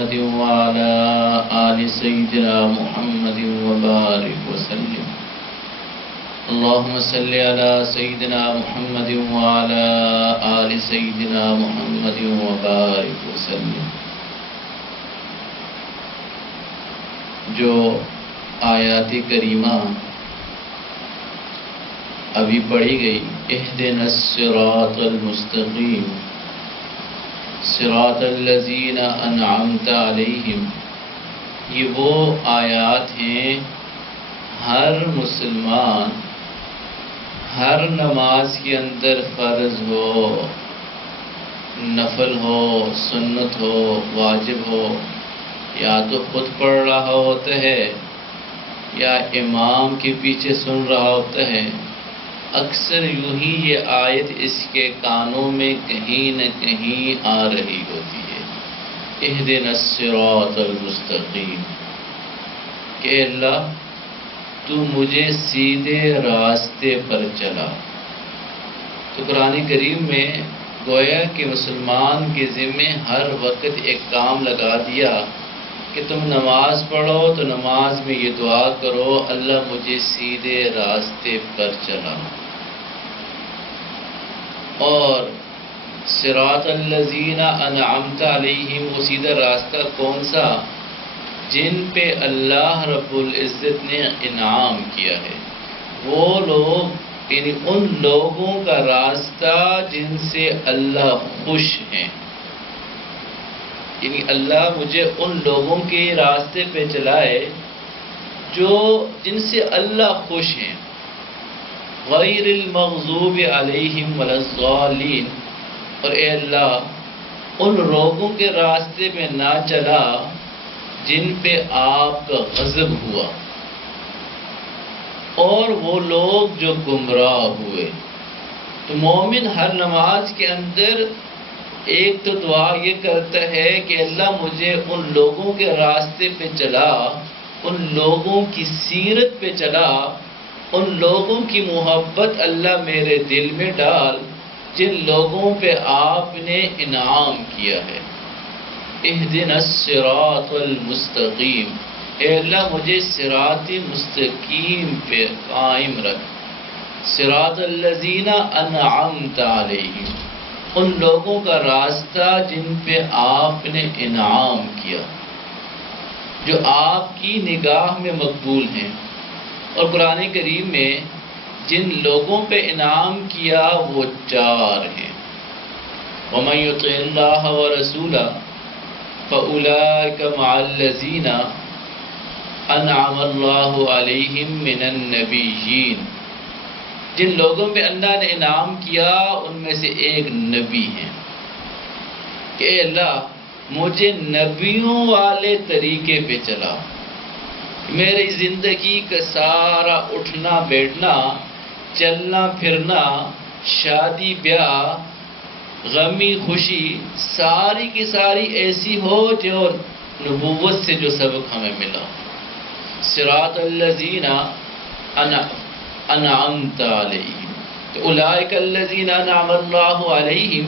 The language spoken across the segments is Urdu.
محمد وعلى آل سيدنا محمد وبارك وسلم. اللهم صل على سيدنا محمد وعلى آل سيدنا محمد وبارك وسلم. جو آیات کریمہ ابھی پڑھی گئی، اہدنا الصراط المستقیم صراط الذین انعمت علیہم، یہ وہ آیات ہیں ہر مسلمان ہر نماز کے اندر، فرض ہو، نفل ہو، سنت ہو، واجب ہو، یا تو خود پڑھ رہا ہوتا ہے یا امام کے پیچھے سن رہا ہوتا ہے، اکثر یوں ہی یہ آیت اس کے کانوں میں کہیں نہ کہیں آ رہی ہوتی ہے، اہدنا الصراط المستقیم، کہ اللہ تو مجھے سیدھے راستے پر چلا. تو قرآن کریم میں گویا کہ مسلمان کے ذمے ہر وقت ایک کام لگا دیا کہ تم نماز پڑھو تو نماز میں یہ دعا کرو، اللہ مجھے سیدھے راستے پر چلا. اور صراط الذین انعمت علیہم، وہ سیدھا راستہ کون سا؟ جن پہ اللہ رب العزت نے انعام کیا ہے، وہ لوگ، یعنی ان لوگوں کا راستہ جن سے اللہ خوش ہیں. یعنی اللہ مجھے ان لوگوں کے راستے پہ چلائے جن سے اللہ خوش ہیں. غیر المغضوب علیہم ولا الضالین، اور اے اللہ ان لوگوں کے راستے پہ نہ چلا جن پہ آپ کا غضب ہوا، اور وہ لوگ جو گمراہ ہوئے. تو مومن ہر نماز کے اندر ایک تو دعا یہ کرتا ہے کہ اللہ مجھے ان لوگوں کے راستے پہ چلا، ان لوگوں کی سیرت پہ چلا، ان لوگوں کی محبت اللہ میرے دل میں ڈال جن لوگوں پہ آپ نے انعام کیا ہے. اہدنا الصراط المستقیم، اے اللہ مجھے صراط مستقیم پہ قائم رکھ. صراط الذین انعمت علیہم، ان لوگوں کا راستہ جن پہ آپ نے انعام کیا، جو آپ کی نگاہ میں مقبول ہیں. اور قرآن کریم میں جن لوگوں پہ انعام کیا وہ 4 ہیں. وَمَن يُطِعِ اللَّهَ وَرَسُولَهُ فَأُولَٰئِكَ مَعَ الَّذِينَ أَنْعَمَ اللَّهُ عَلَيْهِمْ مِنَ النَّبِيِّينَ، جن لوگوں پہ اللہ نے انعام کیا ان میں سے ایک نبی ہیں کہ اے اللہ مجھے نبیوں والے طریقے پہ چلا. میری زندگی کا سارا اٹھنا بیٹھنا، چلنا پھرنا، شادی بیاہ، غمی خوشی، ساری کی ساری ایسی ہو جو نبوت سے جو سبق ہمیں ملا. صراط الذین انعمت علیہم، اولئک الذین انعم اللہ علیہم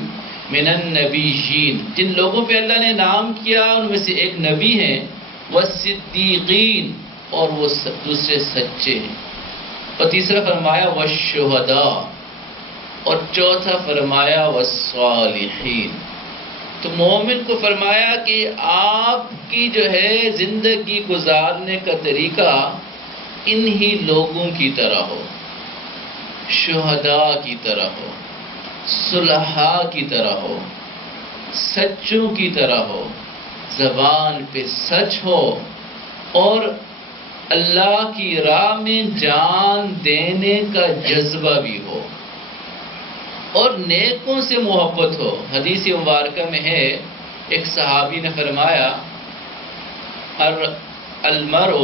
من النبیین، جن لوگوں پہ اللہ نے انعام کیا ان میں سے ایک نبی ہیں. والصدیقین، اور وہ دوسرے سچے ہیں. اور تیسرا فرمایا والشہداء، اور چوتھا فرمایا والصالحین. تو مومن کو فرمایا کہ آپ کی جو ہے زندگی گزارنے کا طریقہ انہی لوگوں کی طرح ہو، شہداء کی طرح ہو، صلحاء کی طرح ہو، سچوں کی طرح ہو، زبان پہ سچ ہو، اور اللہ کی راہ میں جان دینے کا جذبہ بھی ہو، اور نیکوں سے محبت ہو. حدیث مبارکہ میں ہے، ایک صحابی نے فرمایا المرء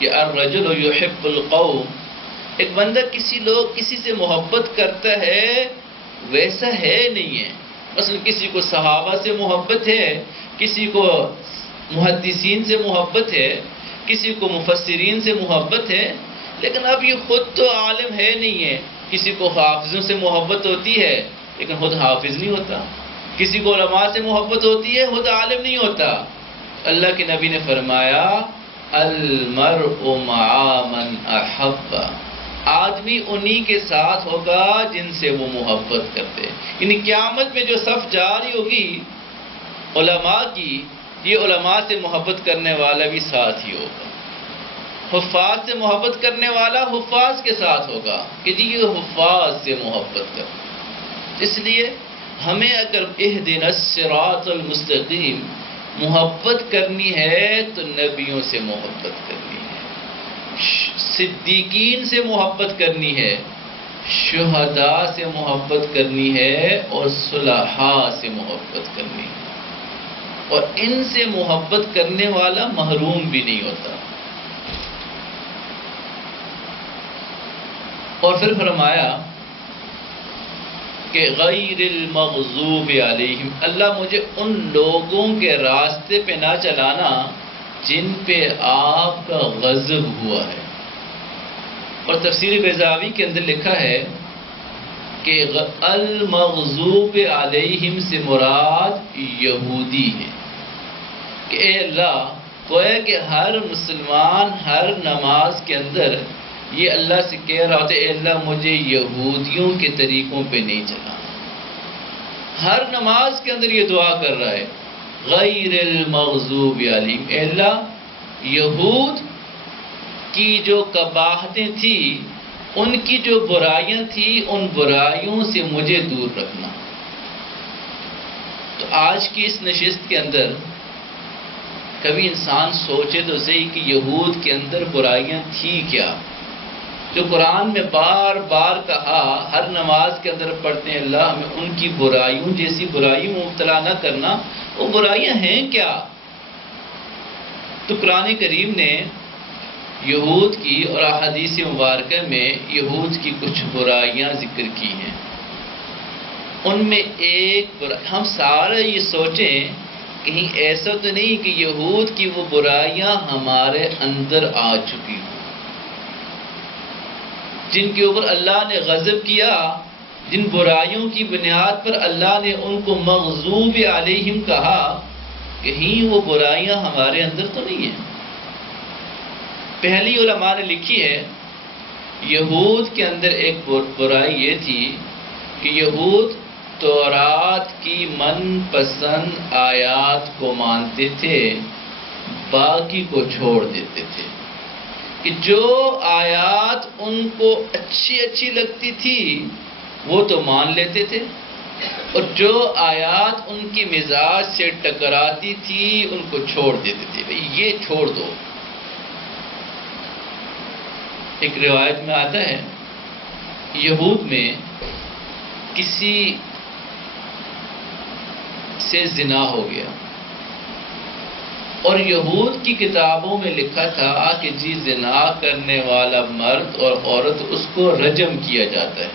یا الرجل یحب القوم، ایک بندہ کسی سے محبت کرتا ہے ویسا ہے نہیں ہے. مثلا کسی کو صحابہ سے محبت ہے، کسی کو محدثین سے محبت ہے، کسی کو مفسرین سے محبت ہے، لیکن اب یہ خود تو عالم ہے نہیں ہے. کسی کو حافظوں سے محبت ہوتی ہے لیکن خود حافظ نہیں ہوتا، کسی کو علماء سے محبت ہوتی ہے خود عالم نہیں ہوتا. اللہ کے نبی نے فرمایا المرء مع من احب، آدمی انہی کے ساتھ ہوگا جن سے وہ محبت کرتے ہیں. یعنی قیامت میں جو صف جاری ہوگی علماء کی، یہ علماء سے محبت کرنے والا بھی ساتھ ہی ہوگا. حفاظ سے محبت کرنے والا حفاظ کے ساتھ ہوگا کہ جی یہ حفاظ سے محبت کرتا. اس لیے ہمیں اگر اہدنا الصراط المستقیم محبت کرنی ہے تو نبیوں سے محبت کرنی ہے، صدیقین سے محبت کرنی ہے، شہداء سے محبت کرنی ہے، اور صلحاء سے محبت کرنی ہے. اور ان سے محبت کرنے والا محروم بھی نہیں ہوتا. اور پھر فرمایا کہ غیر المغضوب علیہم، اللہ مجھے ان لوگوں کے راستے پہ نہ چلانا جن پہ آپ کا غضب ہوا ہے. اور تفسیر بیضاوی کے اندر لکھا ہے کہ المغضوب علیہم سے مراد یہودی ہے، کہ اے اللہ گویا کہ ہر مسلمان ہر نماز کے اندر یہ اللہ سے کہہ رہا ہوتا ہے اے اللہ مجھے یہودیوں کے طریقوں پہ نہیں چلانا. ہر نماز کے اندر یہ دعا کر رہا ہے غیر المغضوب علیہم، اے اللہ یہود کی جو قباحتیں تھیں، ان کی جو برائیاں تھیں، ان برائیوں سے مجھے دور رکھنا. تو آج کی اس نشست کے اندر کبھی انسان سوچے تو صحیح کہ یہود کے اندر برائیاں تھیں کیا، جو قرآن میں بار بار کہا، ہر نماز کے اندر پڑھتے ہیں اللہ ہمیں ان کی برائیوں جیسی برائیوں میں مبتلا نہ کرنا. وہ برائیاں ہیں کیا؟ تو قرآن کریم نے یہود کی اور احادیث مبارکہ میں یہود کی کچھ برائیاں ذکر کی ہیں. ان میں ایک ہم سارے یہ سوچیں کہیں ایسا تو نہیں کہ یہود کی وہ برائیاں ہمارے اندر آ چکی ہوں، جن کے اوپر اللہ نے غضب کیا، جن برائیوں کی بنیاد پر اللہ نے ان کو مغضوب علیہم کہا، کہیں وہ برائیاں ہمارے اندر تو نہیں ہیں. پہلی علماء نے لکھی ہے یہود کے اندر ایک برائی یہ تھی کہ یہود تورات کی من پسند آیات کو مانتے تھے، باقی کو چھوڑ دیتے تھے. کہ جو آیات ان کو اچھی لگتی تھی وہ تو مان لیتے تھے، اور جو آیات ان کی مزاج سے ٹکراتی تھی ان کو چھوڑ دیتے تھے. بھئی یہ چھوڑ دو. ایک روایت میں آتا ہے یہود میں کسی سے زنا ہو گیا، اور یہود کی کتابوں میں لکھا تھا کہ جی زنا کرنے والا مرد اور عورت اس کو رجم کیا جاتا ہے.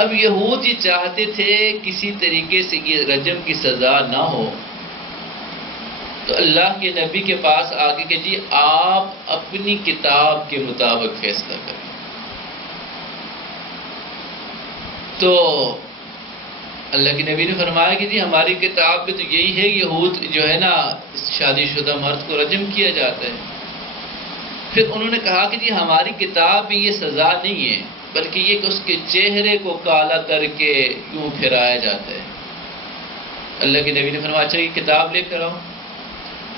اب یہود یہ چاہتے تھے کسی طریقے سے یہ رجم کی سزا نہ ہو، تو اللہ کے نبی کے پاس آگے کہ جی آپ اپنی کتاب کے مطابق فیصلہ کریں. تو اللہ کے نبی نے فرمایا کہ جی ہماری کتاب میں تو یہی ہے یہود جو ہے نا شادی شدہ مرد کو رجم کیا جاتا ہے. پھر انہوں نے کہا کہ جی ہماری کتاب میں یہ سزا نہیں ہے بلکہ یہ کہ اس کے چہرے کو کالا کر کے یوں پھرایا جاتا ہے. اللہ کے نبی نے فرمایا اچھا یہ کتاب لے کر آؤ.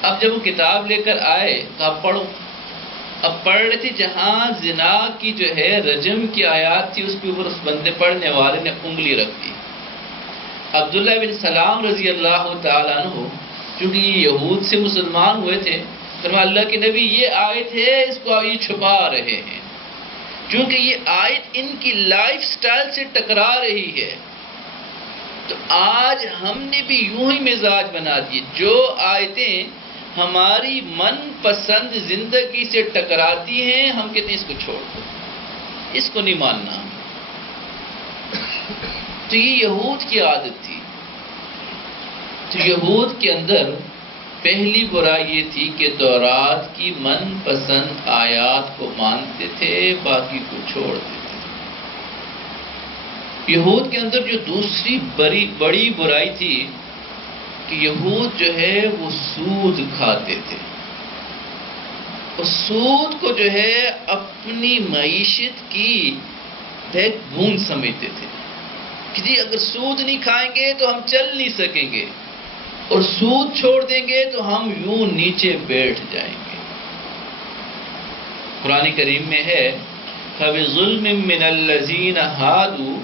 اب جب وہ کتاب لے کر آئے تو آپ پڑھو. اب پڑھ رہے تھے جہاں زنا کی جو ہے رجم کی آیات تھی اس کے اوپر اس بندے پڑھنے والے نے انگلی رکھ دی. عبداللہ بن سلام رضی اللہ تعالیٰ عنہ چونکہ یہ یہود سے مسلمان ہوئے تھے، فرمایا اللہ کے نبی یہ آیت ہے اس کو یہ چھپا رہے ہیں چونکہ یہ آیت ان کی لائف سٹائل سے ٹکرا رہی ہے. تو آج ہم نے بھی یوں ہی مزاج بنا دیے، جو آیتیں ہماری من پسند زندگی سے ٹکراتی ہیں ہم کہتے ہیں اس کو چھوڑ دو، اس کو نہیں ماننا. تو یہ یہود کی عادت تھی. تو یہود کے اندر پہلی برائی یہ تھی کہ تورات کی من پسند آیات کو مانتے تھے، باقی کو چھوڑ دیتے تھے. یہود کے اندر جو دوسری بڑی برائی تھی کہ یہود جو ہے وہ سود کھاتے تھے، اور سود کو جو ہے اپنی معیشت کی بیک بون سمجھتے تھے کہ جی اگر سود نہیں کھائیں گے تو ہم چل نہیں سکیں گے، اور سود چھوڑ دیں گے تو ہم یوں نیچے بیٹھ جائیں گے۔ قرآن کریم میں ہے فَبِظُلْمٍ مِّنَ الَّذِينَ هَادُوا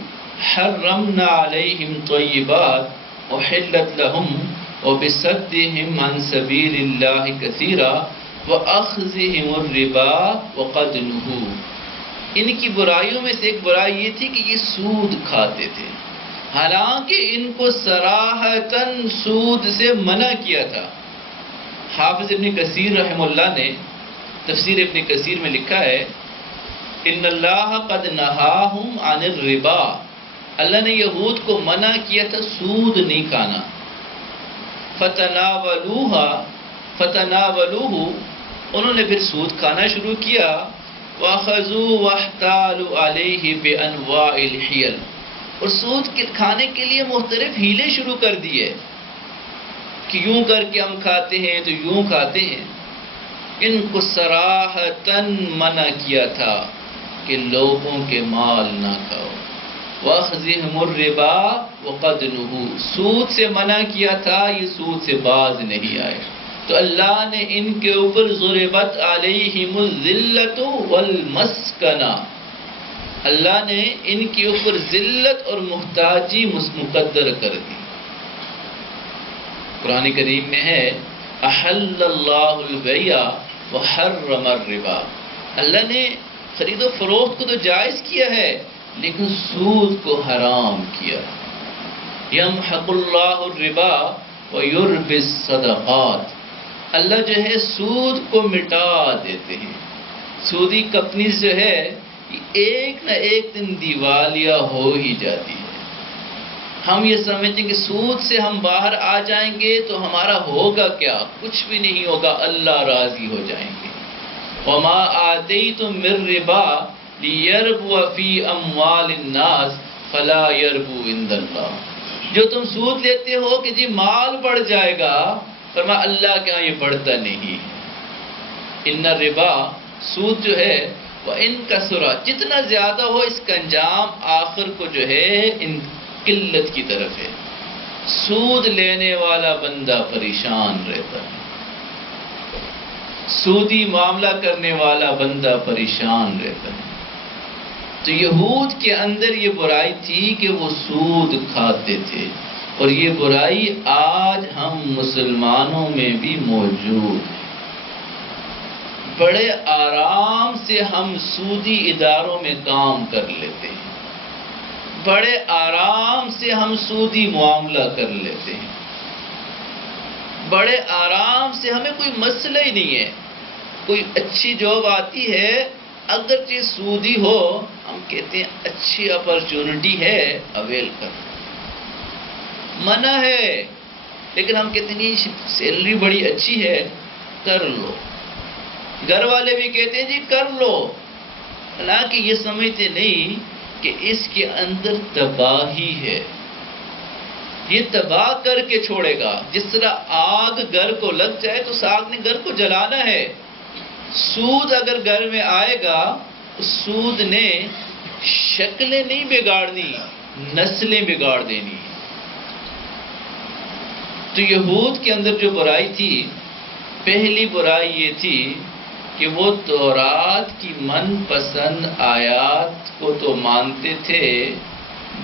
حَرَّمْنَا عَلَيْهِمْ طَيِّبَاتٍ أُحِلَّتْ لَهُمْ وَبِصَدِّهِمْ عَنْ سَبِيلِ اللَّهِ كَثِيرًا وَأَخْذِهِمُ الرِّبَا وَقَدْ نُهُوا۔ ان کی برائیوں میں سے ایک برائی یہ تھی کہ یہ سود کھاتے تھے، حالانکہ ان کو صراحتاً سود سے منع کیا تھا۔ حافظ ابن کثیر رحمہ اللہ نے تفسیر ابن کثیر میں لکھا ہے ان اللہ قد نہاہم عن الربا، اللہ نے یہود کو منع کیا تھا سود نہیں کھانا۔ فتناولوہ، انہوں نے پھر سود کھانا شروع کیا۔ واخذوا واحتالوا علیہ بانواع الحیل، اور سود کھانے کے لیے مختلف ہیلے شروع کر دیے کہ یوں کر کے ہم کھاتے ہیں تو یوں کھاتے ہیں۔ ان کو صراحتاً منع کیا تھا کہ لوگوں کے مال نہ کھاؤ۔ وَأَخْذِهِمُ الرِّبَا وَقَدْ نُهُوا، سود سے منع کیا تھا، یہ سود سے باز نہیں آئے۔ تو اللہ نے ان کے اوپر ضربت علیہم الذلۃ والمسکنہ، اللہ نے ان کے اوپر ذلت اور محتاجی مقدر کر دی۔ قرآن کریم میں ہے احل اللہ البیع وحرم الربا، اللہ نے خرید و فروخت کو تو جائز کیا ہے لیکن سود کو حرام کیا۔ یمحق اللہ الربا ویربی الصدقات، اللہ جو ہے سود کو مٹا دیتے ہیں۔ سودی کمپنیز جو ہے ایک نہ ایک دن دیوالیہ ہو ہی جاتی ہے۔ ہم یہ سمجھتے ہیں کہ سود سے ہم باہر آ جائیں گے تو ہمارا ہوگا کیا؟ کچھ بھی نہیں ہوگا، اللہ راضی ہو جائیں گے۔ وَمَا آتَيْتُم مِّن رِّبَا لِيَرْبُوَ فِي أَمْوَالِ النَّاسِ فَلَا يَرْبُو عِندَ اللَّهِ، جو تم سود لیتے ہو کہ جی مال بڑھ جائے گا، فرمایا اللہ کے ہاں یہ بڑھتا نہیں ہے۔ ان الربا، سود جو ہے وہ ان کثرا، جتنا زیادہ ہو اس کا انجام آخر کو جو ہے ان قلت کی طرف ہے۔ سود لینے والا بندہ پریشان رہتا ہے، سودی معاملہ کرنے والا بندہ پریشان رہتا ہے۔ تو یہود کے اندر یہ برائی تھی کہ وہ سود کھاتے تھے، اور یہ برائی آج ہم مسلمانوں میں بھی موجود ہے۔ بڑے آرام سے ہم سودی اداروں میں کام کر لیتے ہیں، بڑے آرام سے ہم سودی معاملہ کر لیتے ہیں، بڑے آرام سے، ہمیں کوئی مسئلہ ہی نہیں ہے۔ کوئی اچھی جاب آتی ہے، اگرچہ سودی ہو، ہم کہتے ہیں اچھی اپرچونٹی ہے، اویل کر۔ منع ہے لیکن ہم کہتے ہیں سیلری بڑی اچھی ہے، کر لو۔ گھر والے بھی کہتے ہیں جی کر لو، حالانکہ یہ سمجھتے نہیں کہ اس کے اندر تباہی ہے، یہ تباہ کر کے چھوڑے گا۔ جس طرح آگ گھر کو لگ جائے تو اس آگ نے گھر کو جلانا ہے۔ سود اگر گھر میں آئے گا، اس سود نے شکلیں نہیں بگاڑنی، نسلیں بگاڑ دینی۔ تو یہود کے اندر جو برائی تھی، پہلی برائی یہ تھی کہ وہ تورات کی من پسند آیات کو تو مانتے تھے،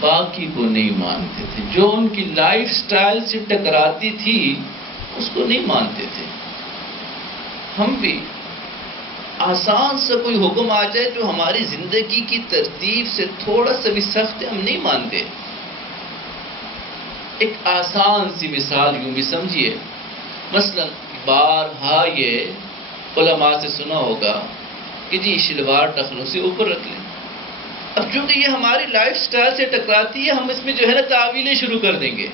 باقی کو نہیں مانتے تھے۔ جو ان کی لائف سٹائل سے ٹکراتی تھی اس کو نہیں مانتے تھے۔ ہم بھی آسان سا کوئی حکم آ جائے جو ہماری زندگی کی ترتیب سے تھوڑا سا بھی سخت ہے، ہم نہیں مانتے۔ ایک آسان سی مثال یوں بھی سمجھیے، مثلا بارہا یہ علماء سے سنا ہوگا کہ جی شلوار ٹخنوں سے اوپر رکھ لیں۔ اب چونکہ یہ ہماری لائف سٹائل سے ٹکراتی ہے، ہم اس میں جو ہے نا تعویلیں شروع کر دیں گے۔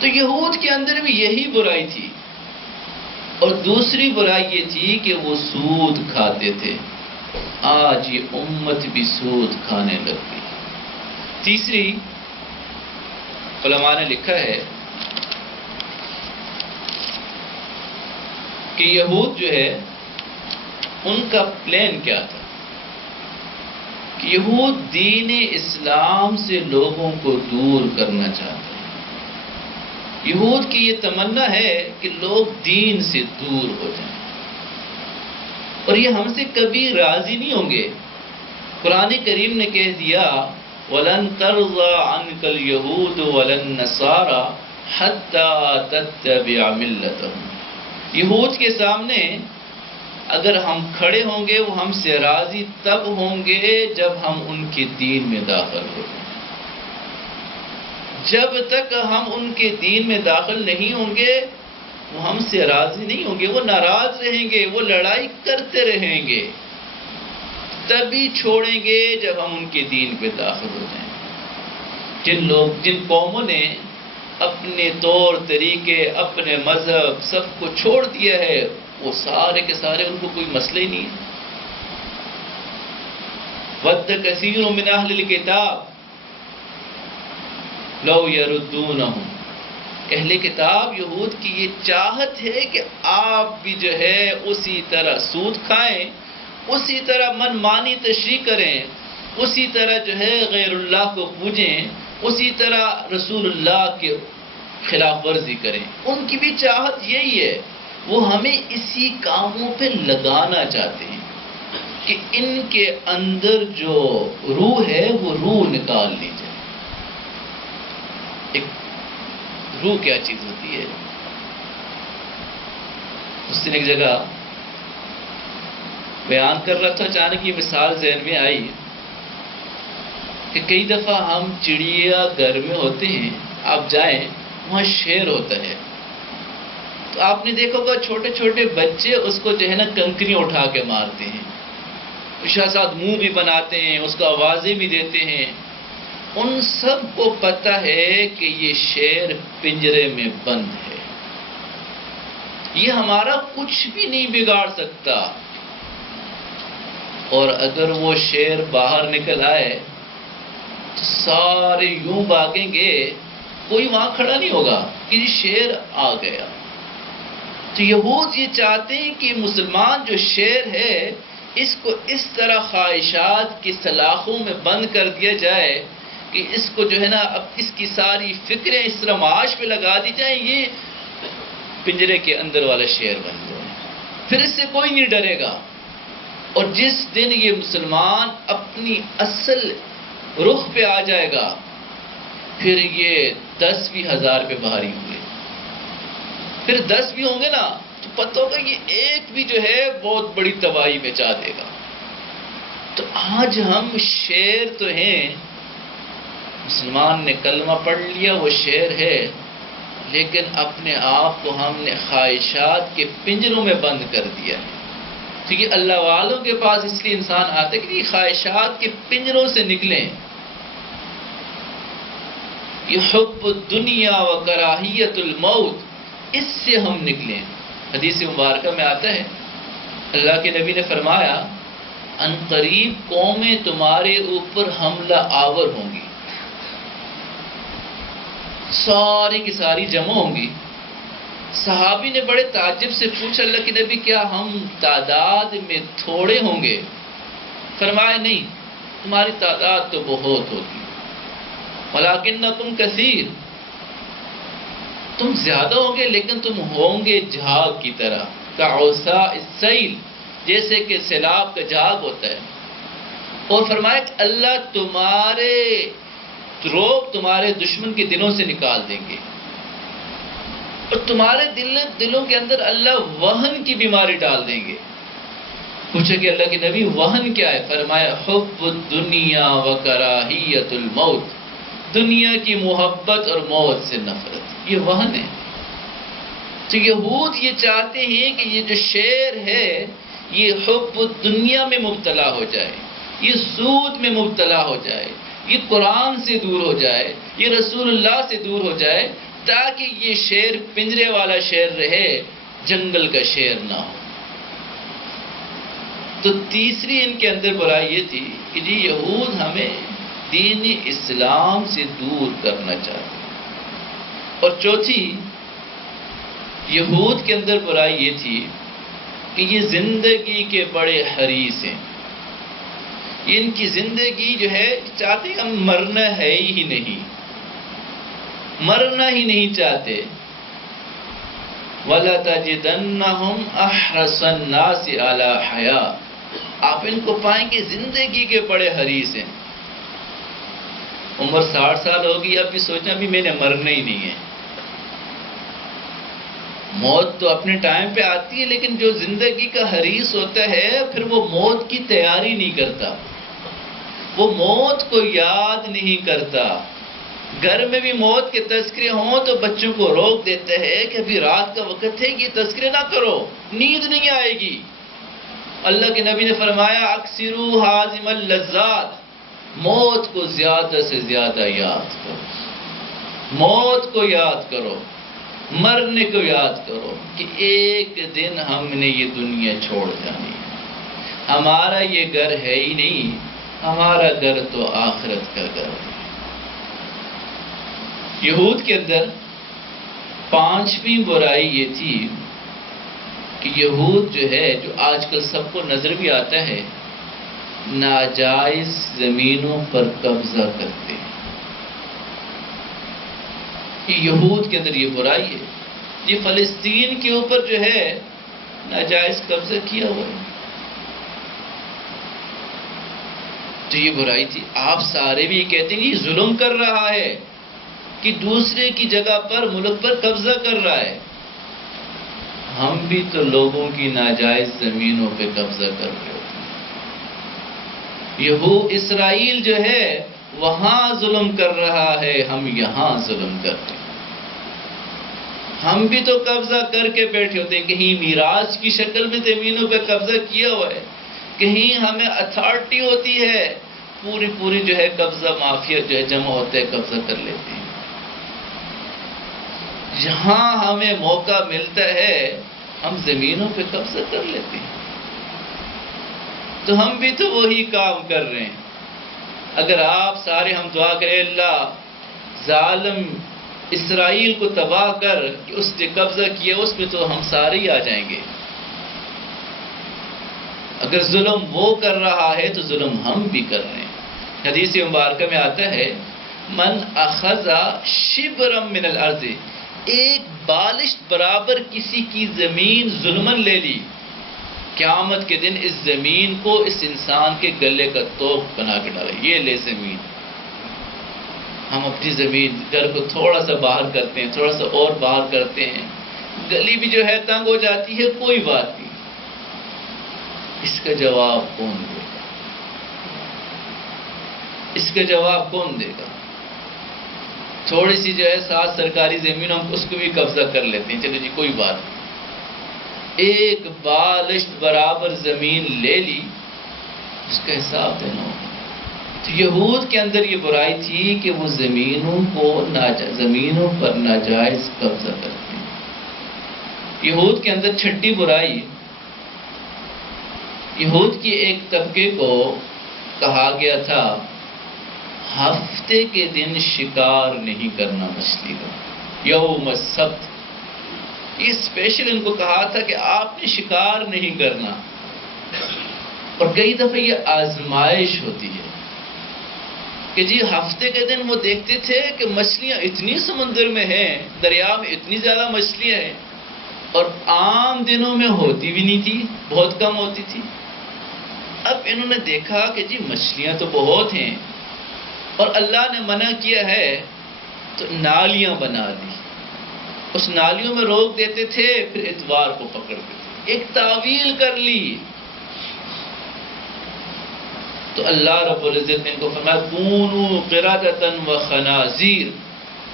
تو یہود کے اندر بھی یہی برائی تھی، اور دوسری برائی یہ تھی کہ وہ سود کھاتے تھے۔ آج یہ امت بھی سود کھانے لگ گئی۔ تیسری، علماء نے لکھا ہے کہ یہود جو ہے ان کا پلان کیا تھا کہ یہود دین اسلام سے لوگوں کو دور کرنا چاہتے ہیں۔ یہود کی یہ تمنا ہے کہ لوگ دین سے دور ہو جائیں، اور یہ ہم سے کبھی راضی نہیں ہوں گے۔ قرآن کریم نے کہہ دیا وَلَن تَرْضَىٰ عَنْكَ الْيَهُودُ وَلَا النَّصَارَىٰ حَتَّىٰ تَتَّبِعَ مِلَّتَهُمْ۔ یہود کے سامنے اگر ہم کھڑے ہوں گے وہ ہم سے راضی تب ہوں گے جب ہم ان کے دین میں داخل ہوں گے۔ جب تک ہم ان کے دین میں داخل نہیں ہوں گے وہ ہم سے راضی نہیں ہوں گے، وہ ناراض رہیں گے، وہ لڑائی کرتے رہیں گے، تبھی چھوڑیں گے جب ہم ان کے دین پہ داخل ہو جائیں۔ جن قوموں نے اپنے طور طریقے، اپنے مذہب سب کو چھوڑ دیا ہے، وہ سارے کے سارے ان کو کوئی مسئلہ ہی نہیں ہے۔ وَدَّ كَثِيرٌ مِّنْ أَهْلِ الْكِتَابِ لَوْ يَرُدُّونَهُمْ۔ اہل کتاب یہود کی یہ چاہت ہے کہ آپ بھی جو ہے اسی طرح سود کھائیں، اسی طرح من مانی تشریح کریں، اسی طرح جو ہے غیر اللہ کو پوجیں، اسی طرح رسول اللہ کے خلاف ورزی کریں۔ ان کی بھی چاہت یہی ہے، وہ ہمیں اسی کاموں پہ لگانا چاہتے ہیں کہ ان کے اندر جو روح ہے وہ روح نکال لی جائے۔ ایک روح کیا چیز ہوتی ہے؟ اس دن ایک جگہ بیان کر رہا تھا، اچانک یہ مثال ذہن میں آئی کہ کئی دفعہ ہم چڑیا گھر میں ہوتے ہیں، آپ جائیں وہاں شیر ہوتا ہے، تو آپ نے دیکھا ہوگا چھوٹے چھوٹے بچے اس کو جو ہے نا کنکریاں اٹھا کے مارتے ہیں، ساتھ منہ بھی بناتے ہیں، اس کو آوازیں بھی دیتے ہیں۔ ان سب کو پتہ ہے کہ یہ شیر پنجرے میں بند ہے، یہ ہمارا کچھ بھی نہیں بگاڑ سکتا، اور اگر وہ شیر باہر نکل آئے تو سارے یوں بھاگیں گے، کوئی وہاں کھڑا نہیں ہوگا کہ یہ شیر آ گیا۔ تو یہود یہ چاہتے ہیں کہ مسلمان جو شیر ہے اس کو اس طرح خواہشات کی سلاخوں میں بند کر دیا جائے کہ اس کو جو ہے نا اب اس کی ساری فکریں اس طرح معاش پہ لگا دی جائیں، یہ پنجرے کے اندر والا شیر بن جائے، پھر اس سے کوئی نہیں ڈرے گا۔ اور جس دن یہ مسلمان اپنی اصل رخ پہ آ جائے گا پھر یہ 10 بھی ہزار پہ بھاری ہوئے، پھر 10 بھی ہوں گے نا تو پتہ ہوگا یہ ایک بھی جو ہے بہت بڑی تباہی مچا دے گا۔ تو آج ہم شیر تو ہیں، مسلمان نے کلمہ پڑھ لیا وہ شیر ہے، لیکن اپنے آپ کو ہم نے خواہشات کے پنجروں میں بند کر دیا ہے۔ تو یہ اللہ والوں کے پاس اس لیے انسان آتا ہے کہ یہ خواہشات کے پنجروں سے نکلیں، یہ حب الدنیا و کراہیت الموت، اس سے ہم نکلیں۔ حدیث مبارکہ میں آتا ہے اللہ کے نبی نے فرمایا ان قریب قومیں تمہارے اوپر حملہ آور ہوں گی، ساری کی ساری جمع ہوں گی۔ صحابی نے بڑے تعجب سے پوچھا اللہ کے نبی کیا ہم تعداد میں تھوڑے ہوں گے؟ فرمایا نہیں، تمہاری تعداد تو بہت ہوگی، وَلَٰكِنَّكُمْ كَثِيرٌ، تم زیادہ ہوں گے لیکن تم ہوں گے جھاگ کی طرح، كَعُصَاءِ السَّيْلِ، جیسے کہ سیلاب کا جھاگ ہوتا ہے۔ اور فرمایا کہ اللہ تمہارے روب تمہارے دشمن کے دلوں سے نکال دیں گے، اور تمہارے دلوں کے اندر اللہ وہن کی بیماری ڈال دیں گے۔ پوچھا کہ اللہ کے نبی وہن کیا ہے؟ فرمایا حب الدنیا و کراہیت الموت، دنیا کی محبت اور موت سے نفرت، یہ وہن ہے۔ تو یہود یہ چاہتے ہیں کہ یہ جو شیر ہے یہ حب الدنیا میں مبتلا ہو جائے، یہ سود میں مبتلا ہو جائے، یہ قرآن سے دور ہو جائے، یہ رسول اللہ سے دور ہو جائے، تاکہ یہ شیر پنجرے والا شیر رہے، جنگل کا شیر نہ ہو۔ تو تیسری ان کے اندر برائی یہ تھی کہ جی یہود ہمیں دین اسلام سے دور کرنا چاہتے ہیں۔ اور چوتھی یہود کے اندر برائی یہ تھی کہ یہ زندگی کے بڑے حریص ہیں. یہ ان کی زندگی جو ہے چاہتے ہم مرنا ہے ہی نہیں، مرنا ہی نہیں چاہتے. وَلَتَجِدَنَّهُمْ أَحْرَصَ النَّاسِ عَلَى حَيَاةٍ، آپ ان کو پائیں گے زندگی کے بڑے حریص ہیں. عمر 60 سال ہوگی، اب بھی سوچنا بھی میں نے مرنا ہی نہیں ہے. موت تو اپنے ٹائم پہ آتی ہے، لیکن جو زندگی کا حریص ہوتا ہے پھر وہ موت کی تیاری نہیں کرتا، وہ موت کو یاد نہیں کرتا. گھر میں بھی موت کے تذکرے ہوں تو بچوں کو روک دیتا ہے کہ ابھی رات کا وقت ہے، یہ تذکرے نہ کرو، نیند نہیں آئے گی. اللہ کے نبی نے فرمایا اکثروا حازم اللذات، موت کو زیادہ سے زیادہ یاد کرو، موت کو یاد کرو، مرنے کو یاد کرو کہ ایک دن ہم نے یہ دنیا چھوڑ جانی ہے. ہمارا یہ گھر ہے ہی نہیں، ہمارا گھر تو آخرت کا گھر ہے. یہود کے اندر پانچویں برائی یہ تھی کہ یہود جو ہے، جو آج کل سب کو نظر بھی آتا ہے، ناجائز زمینوں پر قبضہ کرتے ہیں. یہود کے اندر یہ برائی ہے. یہ فلسطین کے اوپر جو ہے ناجائز قبضہ کیا ہوا ہے، تو یہ برائی تھی. آپ سارے بھی کہتے ہیں یہ ظلم کر رہا ہے کہ دوسرے کی جگہ پر، ملک پر قبضہ کر رہا ہے. ہم بھی تو لوگوں کی ناجائز زمینوں پہ قبضہ کر رہے ہوتے ہیں. اسرائیل جو ہے وہاں ظلم کر رہا ہے، ہم یہاں ظلم کر رہے ہیں. ہم بھی تو قبضہ کر کے بیٹھے ہوتے ہیں، کہیں میراث کی شکل میں زمینوں پہ قبضہ کیا ہوا ہے، کہیں ہمیں اتھارٹی ہوتی ہے، پوری جو ہے قبضہ مافیا جو ہے جمع ہوتے ہیں، قبضہ کر لیتے ہیں. جہاں ہمیں موقع ملتا ہے ہم زمینوں پہ قبضہ کر لیتے ہیں. تو ہم بھی تو وہی کام کر رہے ہیں. اگر آپ سارے ہم دعا کریں اللہ ظالم اسرائیل کو تباہ کر کہ اس نے قبضہ کیا، اس میں تو ہم سارے ہی آ جائیں گے. اگر ظلم وہ کر رہا ہے تو ظلم ہم بھی کر رہے ہیں. حدیث مبارکہ میں آتا ہے من اخذ شبرا من الارض، ایک بالشت برابر کسی کی زمین ظلمن لے لی، قیامت کے دن اس زمین کو اس انسان کے گلے کا توق بنا کے ڈالے. یہ لے زمین. ہم اپنی زمین گھر کو تھوڑا سا باہر کرتے ہیں، تھوڑا سا اور باہر کرتے ہیں، گلی بھی جو ہے تنگ ہو جاتی ہے، کوئی بات نہیں. اس کا جواب کون دے گا؟ اس کا جواب کون دے گا؟ تھوڑی سی جو ہے ساتھ سرکاری زمین ہم اس کو بھی قبضہ کر لیتے ہیں، چلو جی کوئی بات نہیں. ایک بالشت برابر زمین لے لی، اس کا حساب دینا ہوگا. تو یہود کے اندر یہ برائی تھی کہ وہ زمینوں پر ناجائز قبضہ کرتے ہیں. یہود کے اندر چھٹی برائی، یہود کی ایک طبقے کو کہا گیا تھا ہفتے کے دن شکار نہیں کرنا مچھلی کا، یوم السبت. یہ اسپیشل ان کو کہا تھا کہ آپ نے شکار نہیں کرنا. اور کئی دفعہ یہ آزمائش ہوتی ہے کہ جی ہفتے کے دن وہ دیکھتے تھے کہ مچھلیاں اتنی سمندر میں ہیں، دریا میں اتنی زیادہ مچھلیاں ہیں، اور عام دنوں میں ہوتی بھی نہیں تھی، بہت کم ہوتی تھی. اب انہوں نے دیکھا کہ جی مچھلیاں تو بہت ہیں اور اللہ نے منع کیا ہے، تو نالیاں بنا دی. اس نالیوں میں روک دیتے تھے، پھر اتوار کو پکڑتے تھے. ایک تعویل کر لی. تو اللہ رب العزت نے ان کو فرمایا کونوا قردۃ وخنازیر،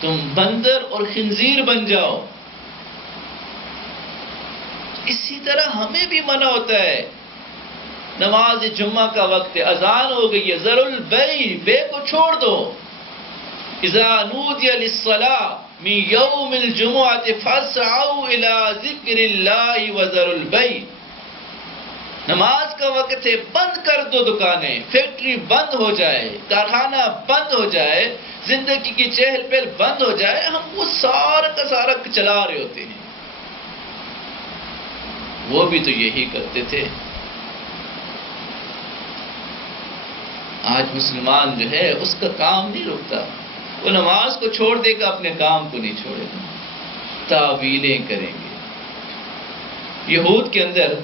تم بندر اور خنزیر بن جاؤ. اسی طرح ہمیں بھی منع ہوتا ہے. نماز جمعہ کا وقت ہے، اذان ہو گئی ہے، ذروا البیع، بے کو چھوڑ دو. اذا نودی للصلاۃ من یوم الجمعۃ فاسعوا الی ذکر اللہ وذروا البیع. نماز کا وقت ہے، بند کر دو دکانیں، فیکٹری بند ہو جائے، کارخانہ بند ہو جائے، زندگی کی چہل پہل بند ہو جائے، ہم وہ سارا کا سارا چلا رہے ہوتے ہیں۔ وہ بھی تو یہی کرتے تھے۔ آج مسلمان جو ہے اس کا کام نہیں رکتا، وہ نماز کو چھوڑ دے گا، اپنے کام کو نہیں چھوڑے گا، تعویلیں کریں گے۔ یہود کے اندر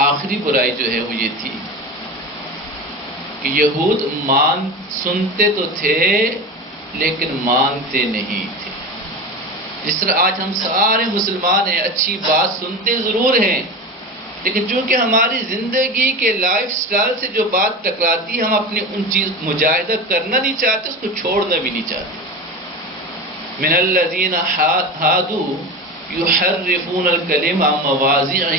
آخری برائی جو ہے وہ یہ تھی کہ یہود سنتے تو تھے لیکن مانتے نہیں تھے۔ جس طرح آج ہم سارے مسلمان ہیں، اچھی بات سنتے ضرور ہیں، لیکن چونکہ ہماری زندگی کے لائف سٹائل سے جو بات ٹکراتی ہے، ہم اپنی ان چیز مجاہدہ کرنا نہیں چاہتے، اس کو چھوڑنا بھی نہیں چاہتے۔ من الذین ہادوا یحرفون الکلم عن مواضعہ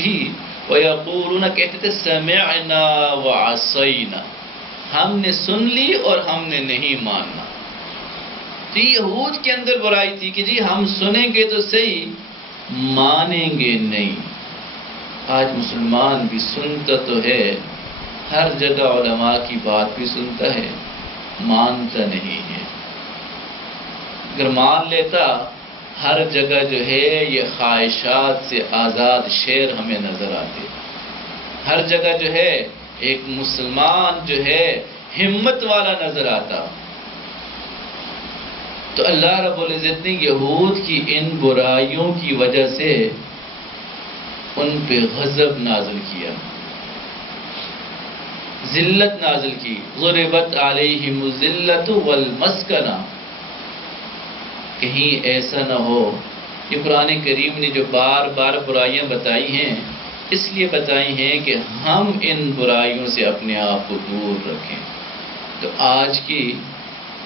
ویقولون، کہتے تھے سمعنا وعصینا، ہم نے سن لی اور ہم نے نہیں ماننا۔ تو یہود کے اندر برائی تھی کہ جی ہم سنیں گے تو صحیح، مانیں گے نہیں۔ آج مسلمان بھی سنتا تو ہے، ہر جگہ علماء کی بات بھی سنتا ہے، مانتا نہیں ہے۔ اگر مان لیتا، ہر جگہ جو ہے یہ خواہشات سے آزاد شیر ہمیں نظر آتے، ہر جگہ جو ہے ایک مسلمان جو ہے ہمت والا نظر آتا۔ تو اللہ رب العزت نے یہود کی ان برائیوں کی وجہ سے ان پہ غضب نازل کیا، ذلت نازل کی۔ ضربت علیہم الذلۃ والمسکنہ، کہیں ایسا نہ ہو، یہ قرآن کریم نے جو بار بار برائیاں بتائی ہیں، اس لیے بتائی ہیں کہ ہم ان برائیوں سے اپنے آپ کو دور رکھیں۔ تو آج کی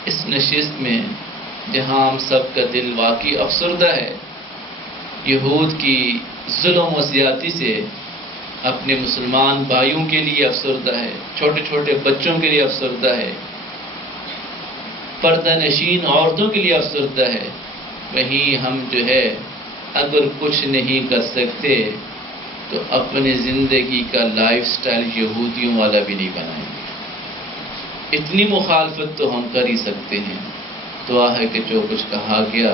اس نشست میں جہاں ہم سب کا دل واقعی افسردہ ہے، یہود کی ظلم و زیادتی سے، اپنے مسلمان بھائیوں کے لیے افسردہ ہے، چھوٹے چھوٹے بچوں کے لیے افسردہ ہے، پردہ نشین عورتوں کے لیے افسردہ ہے، وہیں ہم جو ہے اگر کچھ نہیں کر سکتے تو اپنی زندگی کا لائف سٹائل یہودیوں والا بھی نہیں بنائیں گے۔ اتنی مخالفت تو ہم کر ہی سکتے ہیں۔ دعا ہے کہ جو کچھ کہا گیا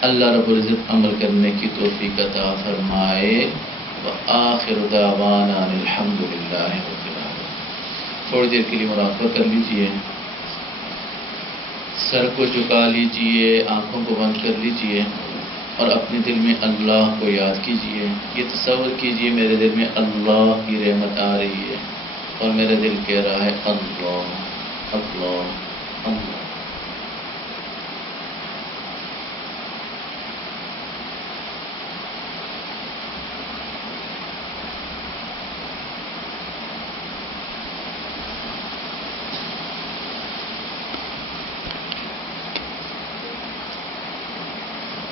اللہ رب العزت عمل کرنے کی توفیق عطا فرمائے۔ وآخر دعوانا الحمد للہ رب العالمین۔ تھوڑی دیر کے لیے مراقبہ کر لیجئے، سر کو جھکا لیجئے، آنکھوں کو بند کر لیجئے اور اپنے دل میں اللہ کو یاد کیجئے۔ یہ تصور کیجئے میرے دل میں اللہ کی رحمت آ رہی ہے اور میرا دل کہہ رہا ہے اللہ اللہ